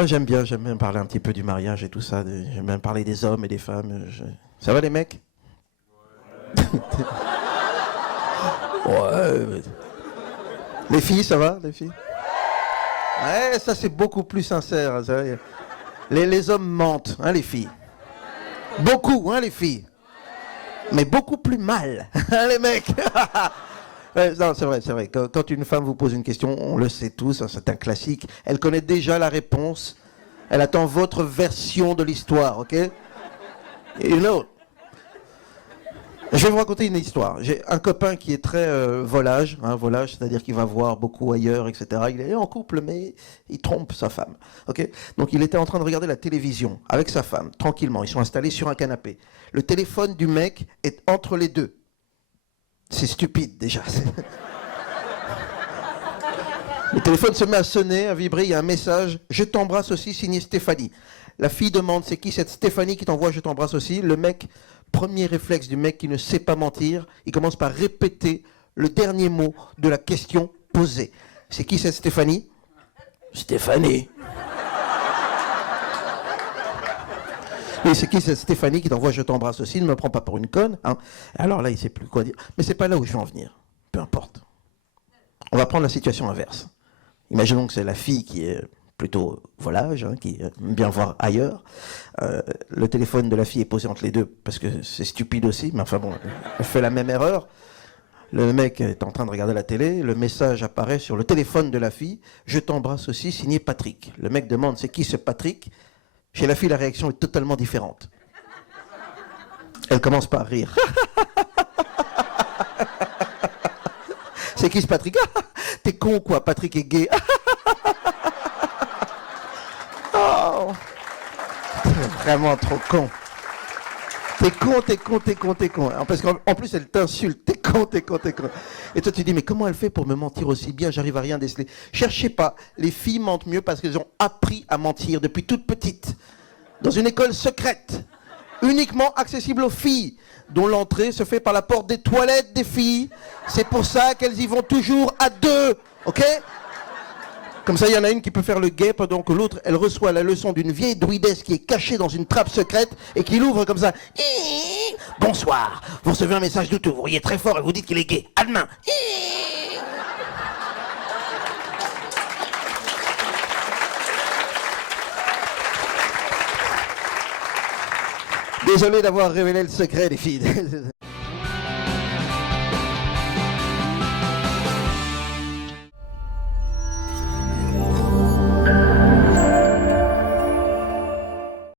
Non, j'aime bien parler un petit peu du mariage et tout ça. J'aime bien parler des hommes et des femmes. Ça va les mecs? Ouais. Les filles, ça va, les filles? Ouais, ça c'est beaucoup plus sincère. Ça. Les hommes mentent, hein, les filles. Beaucoup, hein, les filles. Mais beaucoup plus mal, hein, les mecs. Ouais, non, c'est vrai, c'est vrai. Quand une femme vous pose une question, on le sait tous, hein, c'est un classique. Elle connaît déjà la réponse. Elle attend votre version de l'histoire, ok? You know. Je vais vous raconter une histoire. J'ai un copain qui est très volage, hein, volage, c'est-à-dire qu'il va voir beaucoup ailleurs, etc. Il est en couple, mais il trompe sa femme. Ok. Donc il était en train de regarder la télévision avec sa femme, tranquillement. Ils sont installés sur un canapé. Le téléphone du mec est entre les deux. C'est stupide déjà. Le téléphone se met à sonner, à vibrer, il y a un message. Je t'embrasse aussi, signé Stéphanie. La fille demande c'est qui cette Stéphanie qui t'envoie je t'embrasse aussi. Le mec, premier réflexe du mec qui ne sait pas mentir, il commence par répéter le dernier mot de la question posée. C'est qui cette Stéphanie? Stéphanie. Et c'est qui cette Stéphanie qui t'envoie je t'embrasse aussi? Ne me prends pas pour une conne. Hein. Alors là, il ne sait plus quoi dire. Mais c'est pas là où je veux en venir. Peu importe. On va prendre la situation inverse. Imaginons que c'est la fille qui est plutôt volage, hein, qui aime bien voir ailleurs. Le téléphone de la fille est posé entre les deux parce que c'est stupide aussi, mais enfin bon, elle fait la même erreur. Le mec est en train de regarder la télé, le message apparaît sur le téléphone de la fille. Je t'embrasse aussi, signé Patrick. Le mec demande c'est qui ce Patrick? Chez la fille, la réaction est totalement différente. Elle commence par rire. C'est qui ce Patrick? T'es con quoi, Patrick est gay. Oh, t'es vraiment trop con. T'es con, t'es con, t'es con, t'es con. Parce qu'en plus, elle t'insulte. T'es con, t'es con, t'es con. Et toi, tu dis, mais comment elle fait pour me mentir aussi bien? J'arrive à rien déceler. Cherchez pas. Les filles mentent mieux parce qu'elles ont appris à mentir depuis toute petite. Dans une école secrète, uniquement accessible aux filles, dont l'entrée se fait par la porte des toilettes des filles. C'est pour ça qu'elles y vont toujours à deux. Ok? Comme ça, il y en a une qui peut faire le guet pendant que l'autre, elle reçoit la leçon d'une vieille druidesse qui est cachée dans une trappe secrète et qui l'ouvre comme ça. Bonsoir, vous recevez un message douteux, vous riez très fort et vous dites qu'il est gay. À demain. Désolé d'avoir révélé le secret, les filles.